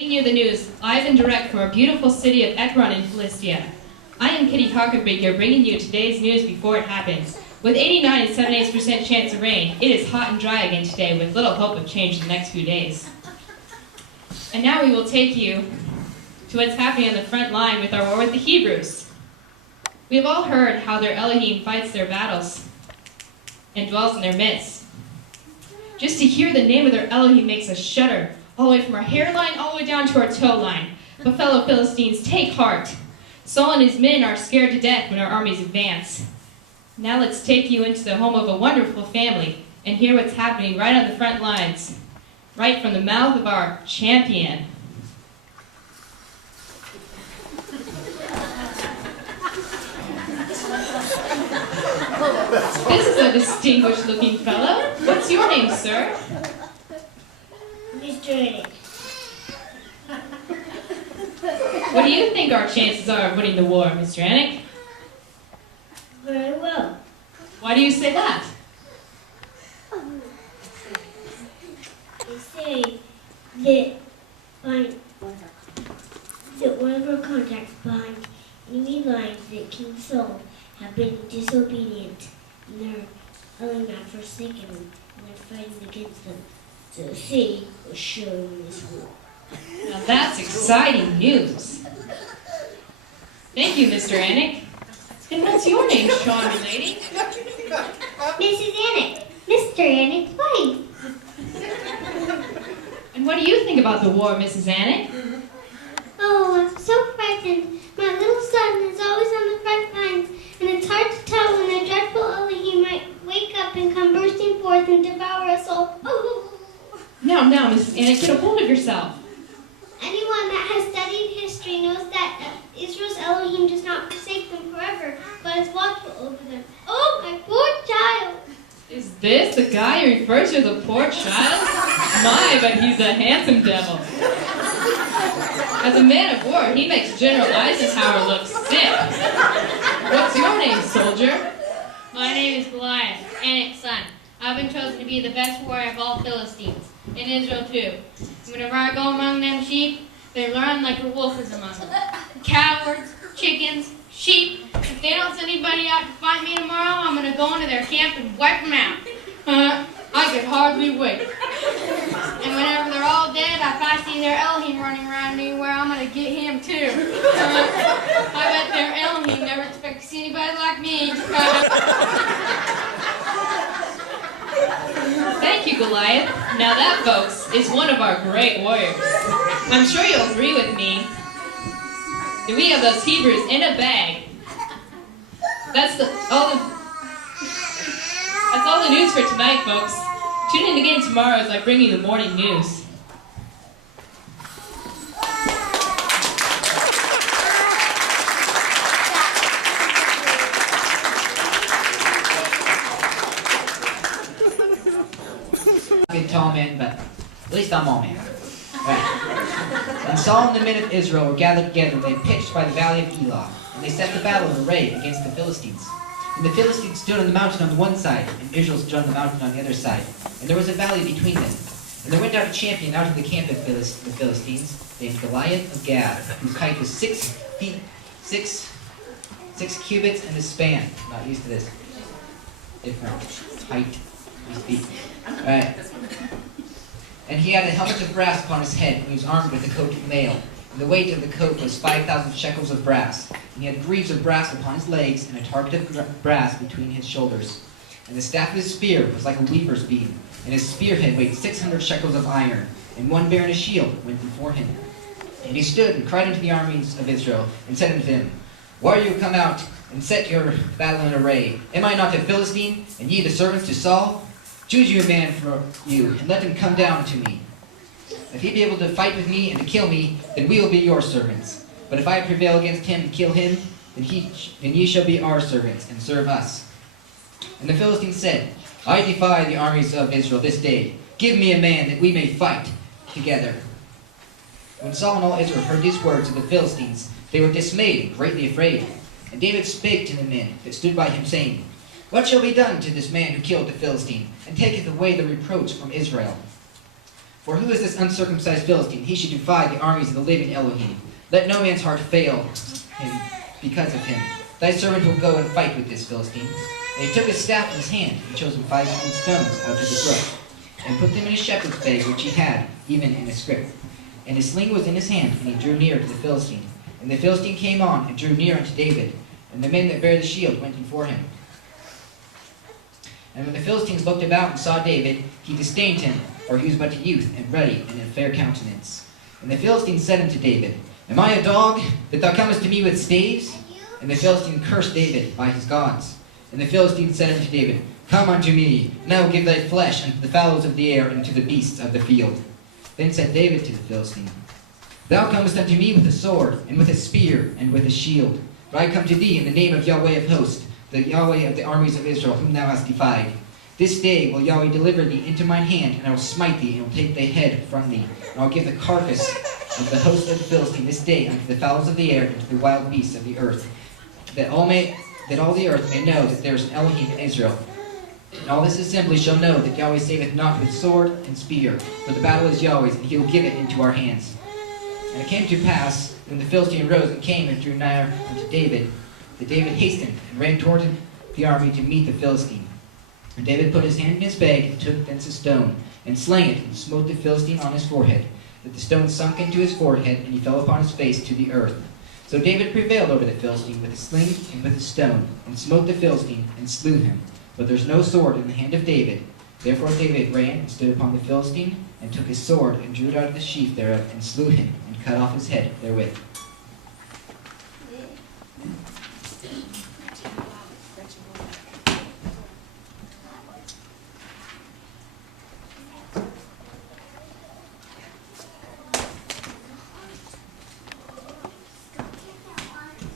Bringing you the news, live and direct from our beautiful city of Ekron in Philistia. I am Kitty Cockerbaker, bringing you today's news before it happens. With 89 and 78% chance of rain, it is hot and dry again today with little hope of change in the next few days. And now we will take you to what's happening on the front line with our war with the Hebrews. We have all heard how their Elohim fights their battles and dwells in their midst. Just to hear the name of their Elohim makes us shudder, all the way from our hairline all the way down to our toe line. But fellow Philistines, take heart. Saul and his men are scared to death when our armies advance. Now let's take you into the home of a wonderful family and hear what's happening right on the front lines, right from the mouth of our champion. This is a distinguished-looking fellow. What's your name, sir? Mr. Anik. What do you think our chances are of winning the war, Mr. Anik? Very well. Why do you say that? They say that one of our contacts behind enemy lines that King Saul have been disobedient, and their Elohim have forsaken them, and they're fighting against them. So the city will surely win this war. Now that's exciting news. Thank you, Mr. Anik. And what's your name, charming lady? Mrs. Anik. Mr. Anik, fine. And what do you think about the war, Mrs. Anik? Oh, I'm so frightened. My little son is always on the front lines, and it's hard to tell when the dreadful Elohim might wake up and come bursting forth and devour us all. Oh. Now, Mrs. Anik, get a hold of yourself. Anyone that has studied history knows that Israel's Elohim does not forsake them forever, but is watchful over them. Oh, my poor child! Is this the guy you refer to as a poor child? My, but he's a handsome devil. As a man of war, he makes General Eisenhower look sick. What's your name, soldier? My name is Goliath, Anak's son. I've been chosen to be the best warrior of all Philistines, in Israel too. Whenever I go among them sheep, they run like a wolf is among them. Cowards, chickens, sheep, if they don't send anybody out to fight me tomorrow, I'm going to go into their camp and wipe them out. I can hardly wait. And whenever they're all dead, if I see their Elohim running around anywhere, I'm going to get him too. I bet their Elohim never expect to see anybody like me. Thank you, Goliath. Now that, folks, is one of our great warriors. I'm sure you'll agree with me that we have those Hebrews in a bag. That's all the news for tonight, folks. Tune in again tomorrow as I bring you the morning news. Good tall man, but at least I'm all man. Right. And Saul and the men of Israel were gathered together, and they pitched by the valley of Elah, and they set the battle in array against the Philistines. And the Philistines stood on the mountain on the one side, and Israel stood on the mountain on the other side. And there was a valley between them. And there went out a champion out of the camp of the Philistines, named Goliath of Gad, whose height was 6 feet, 6 cubits, and a span. I'm not used to this. Different height, feet. Right. And he had a helmet of brass upon his head, and he was armed with a coat of mail. And the weight of the coat was 5,000 shekels of brass. And he had greaves of brass upon his legs, and a target of brass between his shoulders. And the staff of his spear was like a weaver's beam, and his spearhead weighed 600 shekels of iron, and one bearing a shield went before him. And he stood and cried unto the armies of Israel, and said unto them, Why are you come out, and set your battle in array? Am I not a Philistine, and ye the servants to Saul? Choose you a man for you, and let him come down to me. If he be able to fight with me and to kill me, then we will be your servants. But if I prevail against him and kill him, then ye shall be our servants, and serve us. And the Philistines said, I defy the armies of Israel this day. Give me a man that we may fight together. When Saul and all Israel heard these words of the Philistines, they were dismayed and greatly afraid. And David spake to the men that stood by him, saying, What shall be done to this man who killed the Philistine, and taketh away the reproach from Israel? For who is this uncircumcised Philistine? He should defy the armies of the living Elohim. Let no man's heart fail him because of him. Thy servant will go and fight with this Philistine. And he took his staff in his hand, and chose him 5 smooth stones out of the brook, and put them in his shepherd's bag which he had, even in a scrip. And his sling was in his hand, and he drew near to the Philistine. And the Philistine came on, and drew near unto David. And the men that bare the shield went before him. And when the Philistines looked about and saw David, he disdained him, for he was but a youth, and ruddy, and in fair countenance. And the Philistines said unto David, Am I a dog, that thou comest to me with staves? And the Philistine cursed David by his gods. And the Philistine said unto David, Come unto me, and I will give thy flesh unto the fowls of the air, and to the beasts of the field. Then said David to the Philistine, Thou comest unto me with a sword, and with a spear, and with a shield. But I come to thee in the name of Yahweh of hosts, the Yahweh of the armies of Israel, whom thou hast defied. This day will Yahweh deliver thee into mine hand, and I will smite thee, and will take thy head from thee. And I will give the carcass of the host of the Philistine this day unto the fowls of the air, and to the wild beasts of the earth, that all the earth may know that there is an Elohim in Israel. And all this assembly shall know that Yahweh saveth not with sword and spear, for the battle is Yahweh's, and he will give it into our hands. And it came to pass, when the Philistine arose and came and drew nigh unto David, that David hastened and ran toward the army to meet the Philistine. And David put his hand in his bag, and took thence a stone, and slang it, and smote the Philistine on his forehead, that the stone sunk into his forehead, and he fell upon his face to the earth. So David prevailed over the Philistine with a sling and with a stone, and smote the Philistine, and slew him. But there was no sword in the hand of David. Therefore David ran and stood upon the Philistine, and took his sword, and drew it out of the sheath thereof, and slew him, and cut off his head therewith.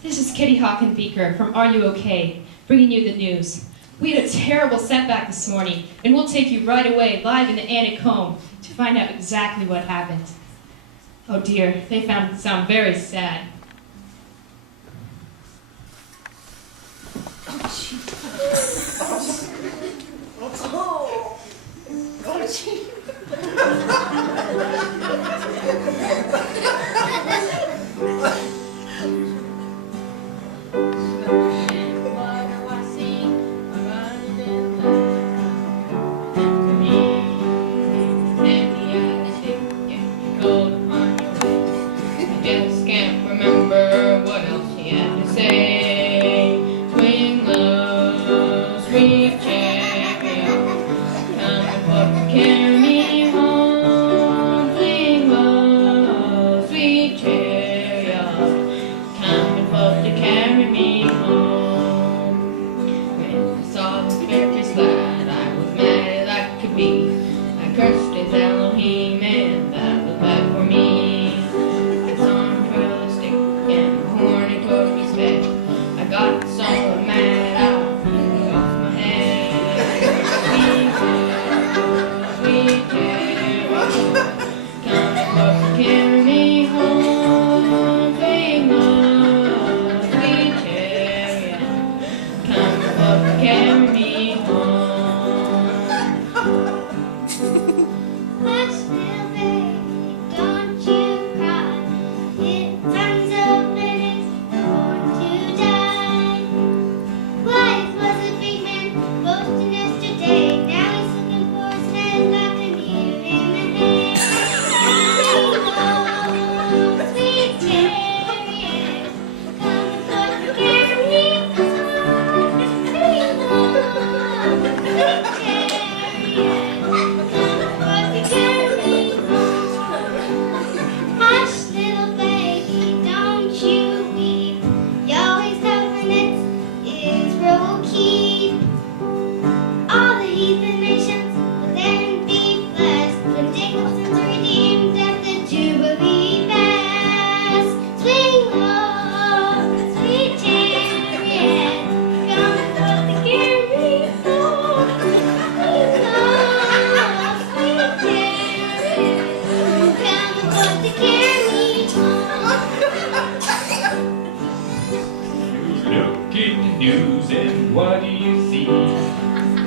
This is Kitty Hockenbeaker from Are You OK, bringing you the news. We had a terrible setback this morning, and we'll take you right away live in the attic home to find out exactly what happened. Oh dear, they found it sound very sad.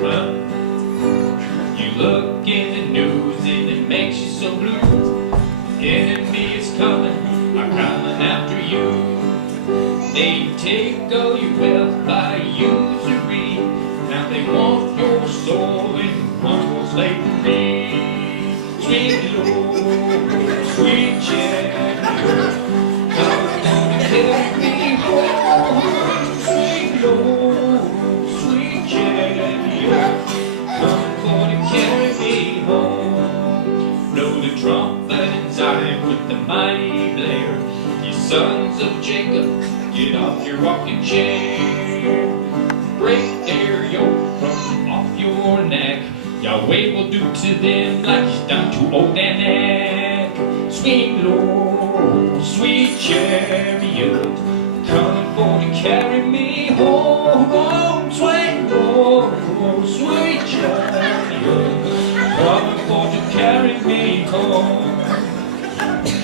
Well, you look in the news and it makes you so blue. Enemy is coming, are coming after you. They take all your wealth by usury. Now they want your soul in humble slavery. Sweet Lord, sweet chariot, come on and carry me home. Sweet Lord, sweet chariot, come on and carry me home. Blow the trumpet in Zion with the mighty blare. You sons of Jacob, get off your rocking chair. Break their yoke from off your neck. Yahweh will do to them like he's done to old Anak. Sweet Lord, sweet chariot, coming for to carry me home. Sweet Lord, sweet chariot, coming for to carry me home.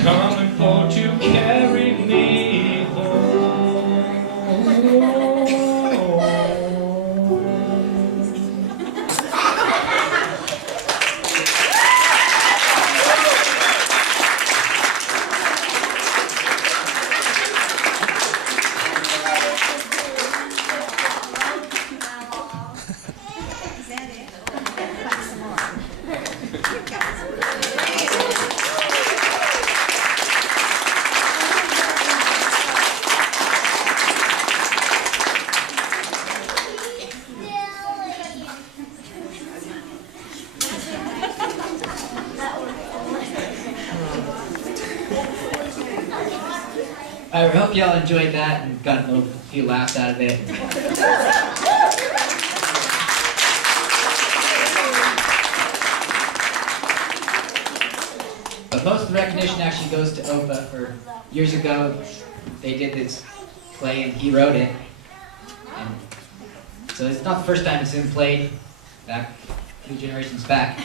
Coming for to carry me home. I hope y'all enjoyed that and got a few laughs out of it. But most of the recognition actually goes to Opa. For years ago, they did this play and he wrote it. And so it's not the first time it's been played. Back a few generations back,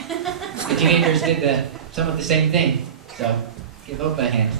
the teenagers did somewhat the same thing. So give Opa a hand.